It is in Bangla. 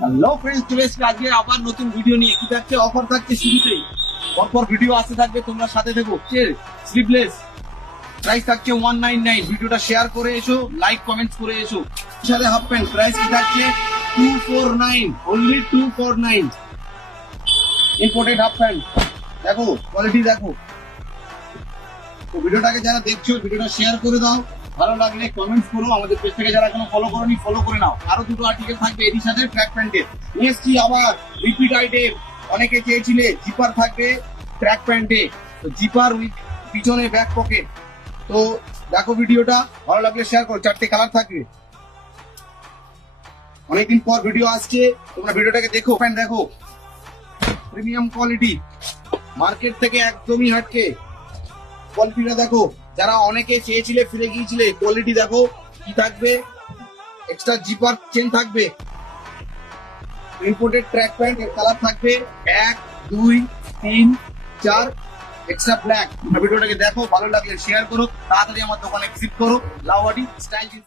হ্যালো ফ্রেন্ডস, চলে এসেছি আজকে আবার নতুন ভিডিও নিয়ে। কি থাকছে? অফার থাকছে শুরুতেই, পরপর ভিডিও আসতে থাকবে, তোমরা সাথে থেকো। স্লিপলেস প্রাইস থাকছে 199। ভিডিওটা শেয়ার করে এসো, লাইক কমেন্টস করে এসো। সাথে হাফ প্যান্ট প্রাইস কি থাকছে 249, অনলি 249। ইম্পোর্টেড হাফ প্যান্ট, দেখো কোয়ালিটি দেখো। তো ভিডিওটাকে যারা দেখছো, ভিডিওটা শেয়ার করে দাও, ভালো লাগলে কমেন্টস করো। আমাদের পেজটাকে যারা এখনো ফলো করোনি, ফলো করে নাও। আরো দুটো আর্টিকেল থাকবে এর সাথে ট্র্যাক প্যান্টের। এসছি আবার রিপিট আইটেম, অনেকে চেয়েছিলে। জিপার থাকবে ট্র্যাক প্যান্টে, তো জিপার উইথ পিছনে ব্যাক পকেট। তো দেখো ভিডিওটা, ভালো লাগলে শেয়ার করো। 4টে কালার থাকবে, অনেকদিন পর ভিডিও আসছে, তোমরা ভিডিওটাকে দেখো। প্যান্ট দেখো, প্রিমিয়াম কোয়ালিটি, মার্কেট থেকে একদমই হাটকে। কোয়ালিটিটা দেখো, যারা অনেকে চেয়েছিলে, ফিরে গিয়েছিলে। কোয়ালিটি দেখো কি থাকবে, এক্সট্রা জিপার চেন থাকবে, ইম্পোর্টেড ট্র্যাক প্যান্ট। এর কালার থাকবে 1, 2, 3, 4, এক্সট্রা ব্ল্যাক। ভিডিওটাকে দেখো, ভালো লাগলে শেয়ার করো, তাড়াতাড়ি আমার দোকানে ভিজিট করো। লাউয়াটি স্টাইল।